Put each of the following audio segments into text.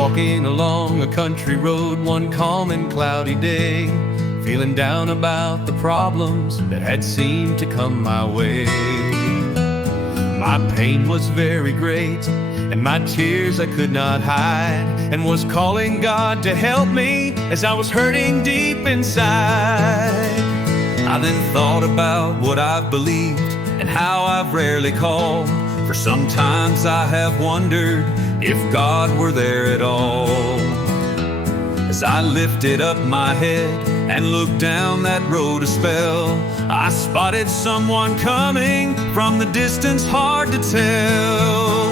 walking along a country road one calm and cloudy day, feeling down about the problems that had seemed to come my way. My pain was very great, and my tears I could not hide, and was calling God to help me as I was hurting deep inside. I then thought about what I've believed and how I've rarely called, for sometimes I have wondered if God were there at all. As I lifted up my head and looked down that road a spell, I spotted someone coming from the distance, hard to tell.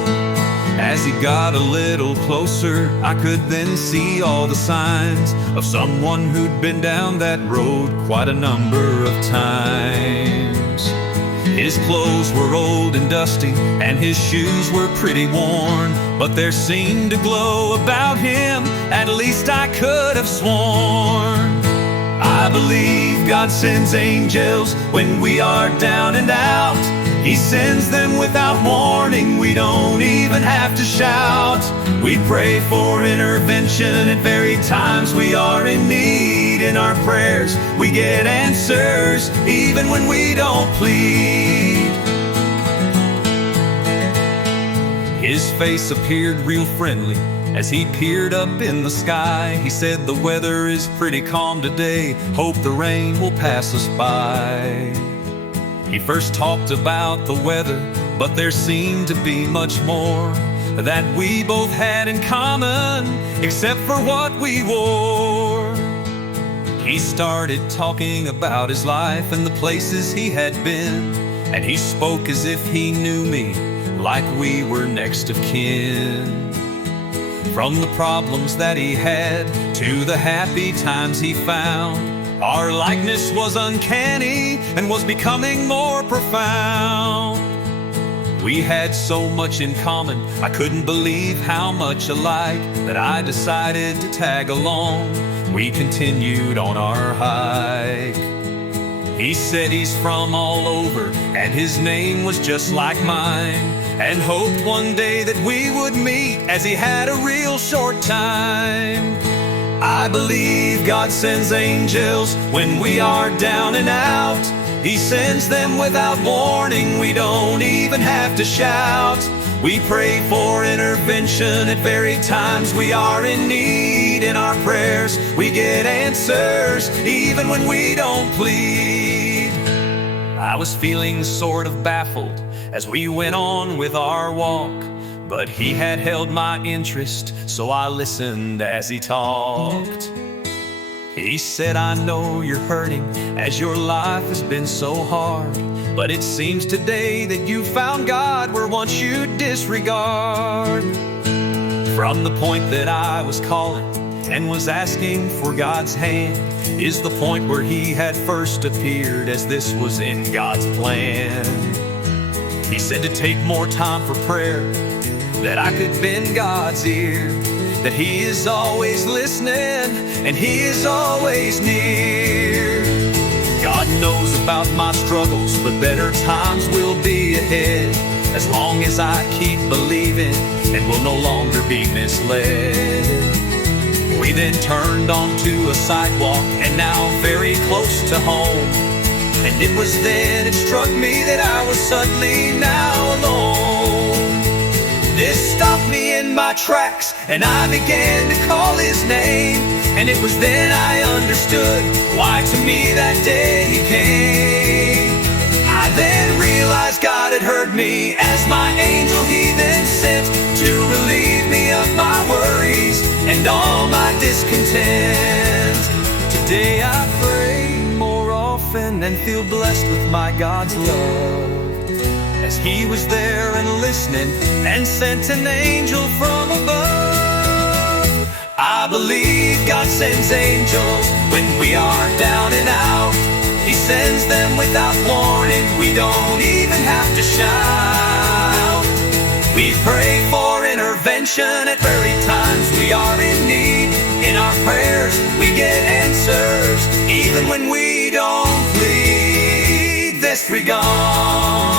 As he got a little closer, I could then see all the signs of someone who'd been down that road quite a number of times. His clothes were old and dusty, and his shoes were pretty worn, but there seemed a glow about him, at least I could have sworn. I believe God sends angels when we are down and out. He sends them without warning, we don't even have to shout. We pray for intervention at very times we are in need. In our prayers we get answers, even when we don't plead. His face appeared real friendly as he peered up in the sky. He said, "The weather is pretty calm today, hope the rain will pass us by." He first talked about the weather, but there seemed to be much more that we both had in common, except for what we wore. He started talking about his life and the places he had been, and he spoke as if he knew me, like we were next of kin. From the problems that he had to the happy times he found, our likeness was uncanny and was becoming more profound. We had so much in common, I couldn't believe how much alike that I decided to tag along. We continued on our hike. He said he's from all over, and his name was just like mine, and hoped one day that we would meet, as he had a real short time. I believe God sends angels when we are down and out. He sends them without warning, we don't even have to shout. We pray for intervention at very times we are in need. In our prayers we get answers, even when we don't plead. I was feeling sort of baffled as we went on with our walk, but he had held my interest, so I listened as he talked. He said, "I know you're hurting as your life has been so hard, but it seems today that you found God where once you disregard." From the point that I was calling and was asking for God's hand is the point where he had first appeared, as this was in God's plan. He said to take more time for prayer, that I could bend God's ear, that he is always listening and he is always near. God knows about my struggles, but better times will be ahead, as long as I keep believing and will no longer be misled. We then turned onto a sidewalk, and now very close to home, and it was then it struck me that I was suddenly now alone. This stopped me in my tracks, and I began to call his name, and it was then I understood why to me that day he came. I then realized God had heard me as my angel he then sent to relieve me of my worries and all my discontent. Today I pray more often and feel blessed with my God's love, as he was there and listening and sent an angel from above. I believe God sends angels when we are down and out. He sends them without warning, we don't even have to shout. We pray for intervention at very times we are in need. In our prayers we get answers, even when we don't plead. Disregard.